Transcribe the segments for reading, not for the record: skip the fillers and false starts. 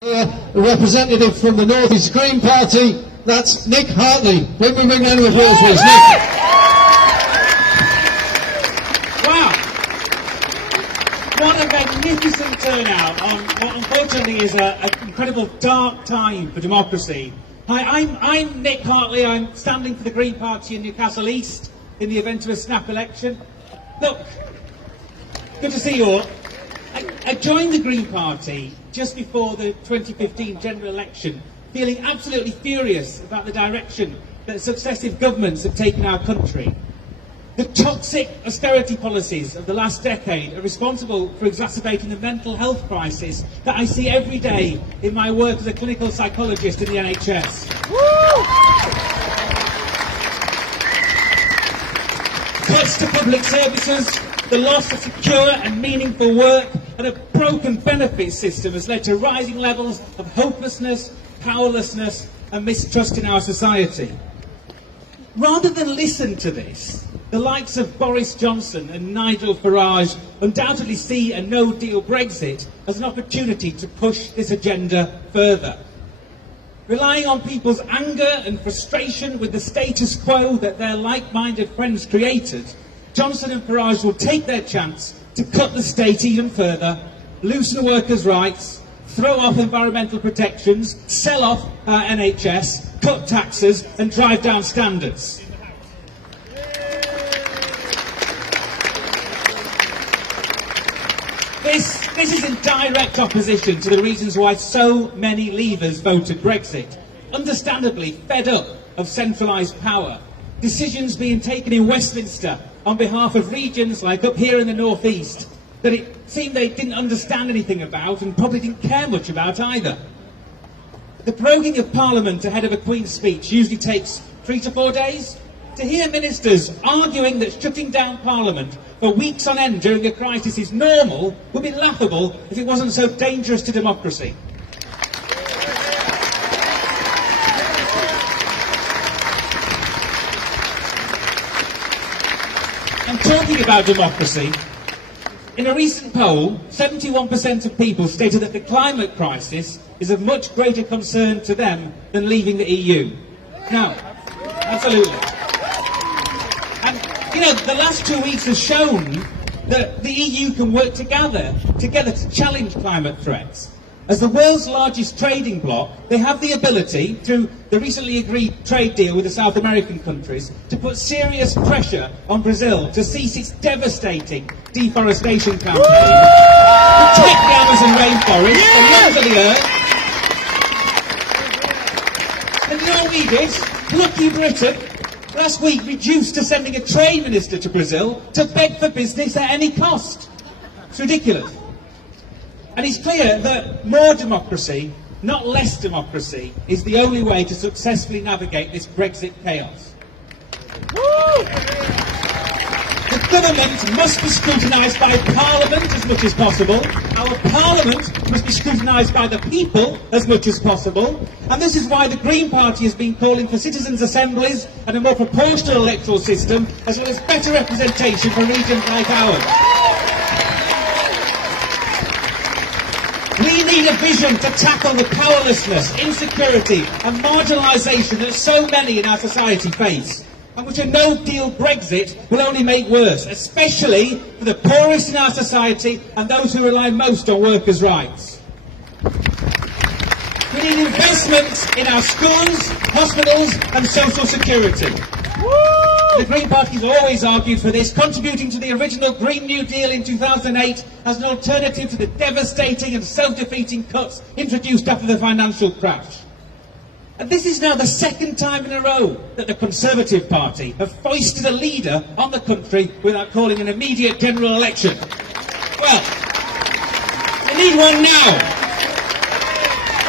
A representative from the North East Green Party, that's Nick Hartley. When we ring round of applause, please, Nick. Wow! What a magnificent turnout on what unfortunately is an incredible dark time for democracy. Hi, I'm Nick Hartley. I'm standing for the Green Party in Newcastle East in the event of a snap election. Look, good to see you all. I joined the Green Party just before the 2015 general election, feeling absolutely furious about the direction that successive governments have taken our country. The toxic austerity policies of the last decade are responsible for exacerbating the mental health crisis that I see every day in my work as a clinical psychologist in the NHS. Cuts to public services, the loss of secure and meaningful work, and a broken benefit system has led to rising levels of hopelessness, powerlessness and mistrust in our society. Rather than listen to this, the likes of Boris Johnson and Nigel Farage undoubtedly see a no-deal Brexit as an opportunity to push this agenda further. Relying on people's anger and frustration with the status quo that their like-minded friends created, Johnson and Farage will take their chance to cut the state even further, loosen workers' rights, throw off environmental protections, sell off our NHS, cut taxes and drive down standards. This is in direct opposition to the reasons why so many Leavers voted Brexit. Understandably fed up of centralised power, decisions being taken in Westminster on behalf of regions like up here in the North East that it seemed they didn't understand anything about and probably didn't care much about either. The proroguing of Parliament ahead of a Queen's speech usually takes 3 to 4 days. To hear ministers arguing that shutting down Parliament for weeks on end during a crisis is normal would be laughable if it wasn't so dangerous to democracy. And talking about democracy, in a recent poll, 71% of people stated that the climate crisis is of much greater concern to them than leaving the EU. Now, absolutely. And, you know, the last 2 weeks have shown that the EU can work together to challenge climate threats. As the world's largest trading bloc, they have the ability, through the recently agreed trade deal with the South American countries, to put serious pressure on Brazil to cease its devastating deforestation campaign, protect the Amazon rainforest, the lungs of the earth. And you know what we did? Lucky Britain, last week reduced to sending a trade minister to Brazil to beg for business at any cost. It's ridiculous. And it's clear that more democracy, not less democracy, is the only way to successfully navigate this Brexit chaos. The government must be scrutinised by Parliament as much as possible. Our Parliament must be scrutinised by the people as much as possible. And this is why the Green Party has been calling for citizens' assemblies and a more proportional electoral system, as well as better representation for regions like ours. We need a vision to tackle the powerlessness, insecurity and marginalisation that so many in our society face, and which a no-deal Brexit will only make worse, especially for the poorest in our society and those who rely most on workers' rights. We need investments in our schools, hospitals and social security. The Green Party has always argued for this, contributing to the original Green New Deal in 2008 as an alternative to the devastating and self-defeating cuts introduced after the financial crash. And this is now the second time in a row that the Conservative Party have foisted a leader on the country without calling an immediate general election. Well, we need one now.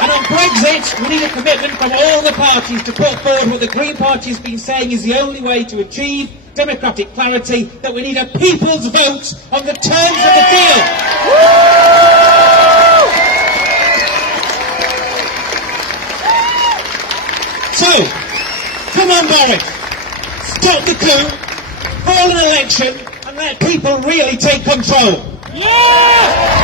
And on Brexit, we need a commitment from all the parties to put forward what the Green Party has been saying is the only way to achieve democratic clarity, that we need a people's vote on the terms of the deal. So, come on Boris, stop the coup, call an election and let people really take control. Yeah!